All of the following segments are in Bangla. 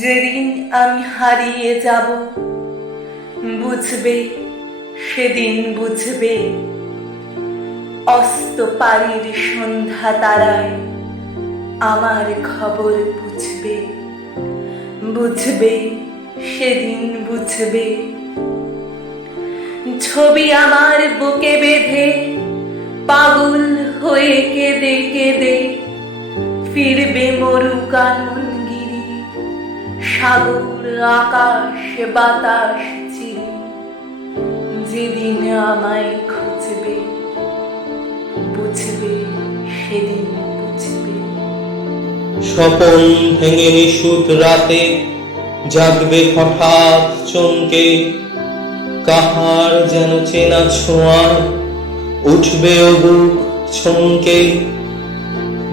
যেদিন আমি হারিয়ে যাব, বুঝবে সেদিন বুঝবে। অস্ত পারির সন্ধ্যা তারায় আমার খবর বুঝবে, বুঝবে সেদিন বুঝবে। ছবি আমার বুকে বেঁধে পাগল হয়ে কেঁদে কেঁদে ফিরবে মরু কাননগিরি, সাগর আকাশ বাতাস চিরে। যেদিন আমায় খুঁজবে, বুঝবে সেদিন বুঝবে। স্বপন ভেঙে নিশুত রাতে জাগবে হঠাৎ চমকে, কাহার যেন চেনা ছোঁয়ায় উঠবে ও বুক ছমকে।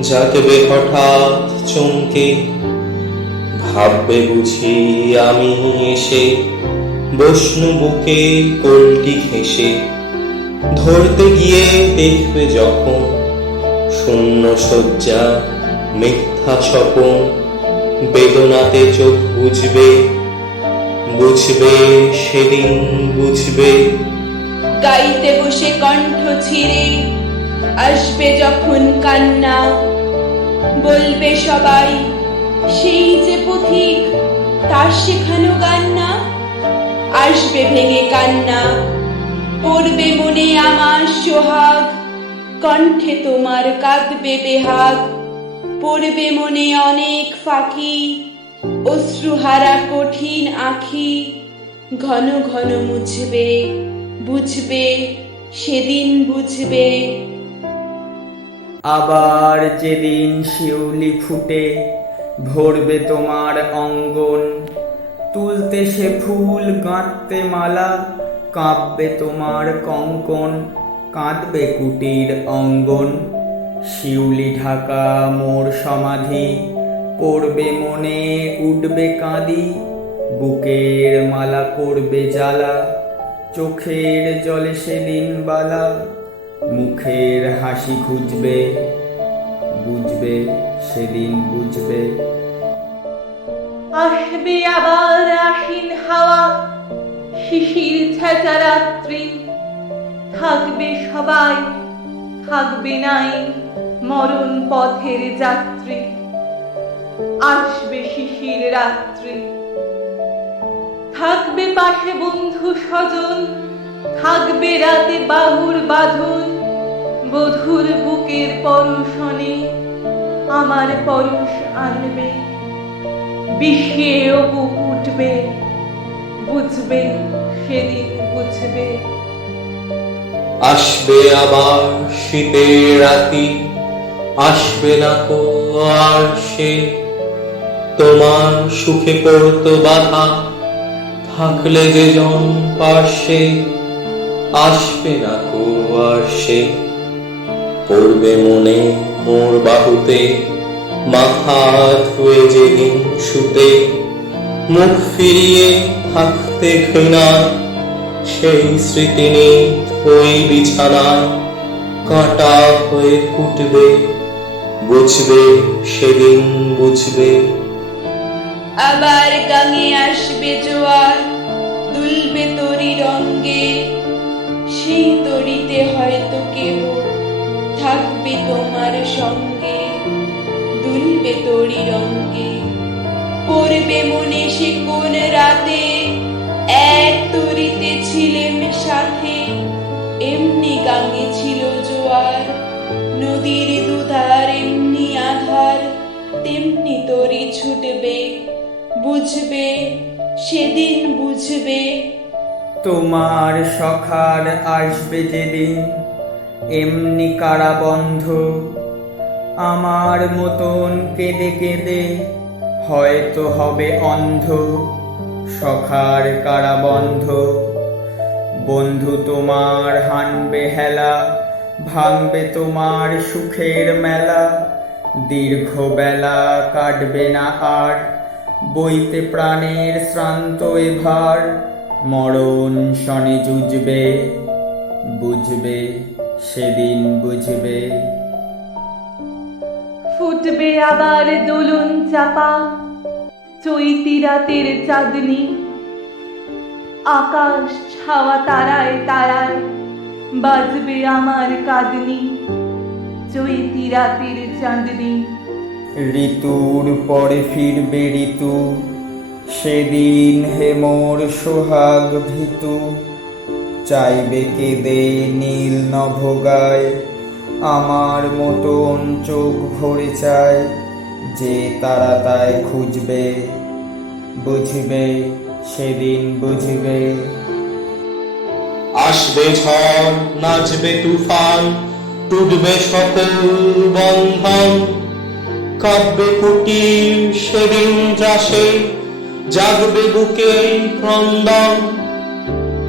জাগবে হঠাৎ চমকে, ভাববে বুঝি আমি এসে বসনু বুকে কলটি ঘেঁষে। ধরতে গিয়ে দেখবে যখন শূন্য শয্যা মিথ্যা স্বপন, বেদনাতে চোখ বুঝবে, বুঝবে সেদিন বুঝবে। গাইতে বসে কণ্ঠ ছিঁড়ে আসবে যখন কান্না, বলবে সবাই সেই যে পথিক, তার শেখানো গান না। আসবে ভেঙে কান্না, পড়বে মনে আমার সোহাগ, কণ্ঠে তোমার কাঁদবে বেহাগ। পড়বে মনে অনেক ফাঁকি, অশ্রুহারা কঠিন আঁখি। ঘন ঘন মুছবে, বুঝবে সেদিন বুঝবে। আবার যেদিন শিউলি ফুটে ভরবে তোমার অঙ্গন, তুলতে সে ফুল গাঁথতে মালা, কাঁপবে তোমার কঙ্কন। কাঁদবে কুটির অঙ্গন, শিউলি ঢাকা মোর সমাধি, পড়বে মনে উঠবে কাঁদি। বুকের মালা করবে জ্বালা, চোখের জলে সেদিন বালা। মুখের হাসি খুঁজবে, বুঝবে সেদিন বুঝবে। আসবে আবার আশ্বিন হাওয়া, শিশির ছেঁচা রাত্রি। থাকবে সবাই, থাকবে নাই মরণ পথের যাত্রী। আসবে শিশির রাত্রি, থাকবে পাশে বন্ধু স্বজন, থাকবে রাতে বাহুর বাঁধন। বধুর বুকের পরশনে আমার পরশ আনবে, বিষিয়েও বুক উঠবে, বুঝবে সেদিন বুঝবে। আসবে আবার শীতের রাতি, আসবে না কো আর সে। তোমার সুখে পড়তো বাধা, থাকলে যে জন পাশে। আসবে না কো আর সে, পড়বে মনে মোর বাহুতে মাথা ধুয়ে যেদিন শুতে। মুখ ফিরিয়ে থাকতে ঘৃণায় সেই স্মৃতি নিত ওই বিছানায়। কাঁটা হয়ে ফুটবে, বুঝবে সেদিন বুঝবে। আবার গাঙে আসবে জোয়ার, দুলবে তরি রঙ্গে। সেই তরিতে হয়তো কেউ থাকবে তোমার সঙ্গে, দুলবে তরি রঙ্গে। পড়বে মনে সে কোন রাতে এক তরিতে ছিলেম সাথে। এমনি গাঙে ছিল জোয়ার, নদীর দুধার এমনি আধার। তেমনি তরি ছুটবে, বুঝবে সেদিন বুঝবে। তোমার সখার আসবে যেদিন এমনি কারাবন্ধ, আমার মতন কেঁদে কেঁদে হয়তো হবে অন্ধ। সখার কারাবন্ধ, বন্ধু তোমার হানবে হেলা, ভাঙবে তোমার সুখের মেলা। দীর্ঘ বেলা কাটবে না আর, বইতে প্রাণের শ্রান্ত এ ভার। মরণ শনে যুঝবে, বুঝবে সেদিন বুঝবে। ফুটবে আবার দোলন চাপা, চৈতি রাতের চাঁদনি, আকাশ ছাওয়া তারায় তারায় বাজবে আমার কাঁদনি, চৈতি রাতের চাঁদনি। ঋতুর পরে ফিরবে ঋতু, সেদিন হেমোর সোহাগ ভীতু, চাইবে কেঁদে নীল নভোগায়, আমার মতন চোখ ভরে চায়, যে তারা তাই খুঁজবে, বুঝবে সেদিন বুঝবে। আসবে ঝড়, নাচবে তুফান, টুটবে সকল বন্ধন, কাঁদবে কুটির সেদিন ত্রাসে, জাগবে বুকে ক্রন্দন,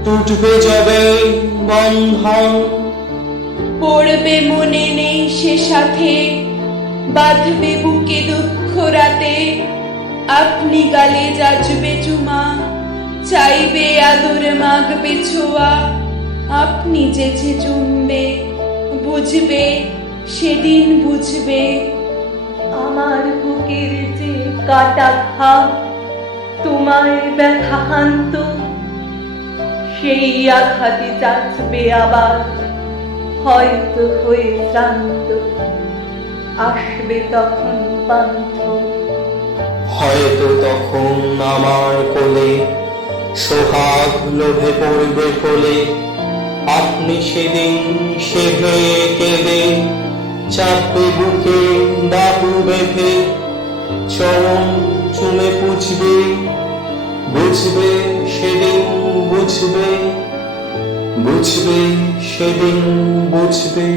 টুটবে যবে বন্ধন। পড়বে মনে নেই সে সাথে, বাঁধবে বুকে দুঃখ রাতে, আপনি গালে যাচবে চুমা, চাইবে আদর মাগবে ছোঁয়া, আপনি যেছে চুমবে, বুঝবে সেদিন বুঝবে। আমার বুকের যে কাটা ঘাও তোমায় ব্যথা হান্ত, সেই আঘাতে যাচবে আবার, হয়তো হয়ে শ্রান্ত, আসবে তখন পান্থ। হয়তো তখন আমার কোলে সোহাগ লোভে পড়বে কোলে, আপনি সেদিন সেভে কেঁদে, চাপবে বুকে বাহু বেঁধে, চরণ চুমে পুছবে, বুঝবে সেদিন বুঝবে, বুঝবে সেদিন বুঝবে।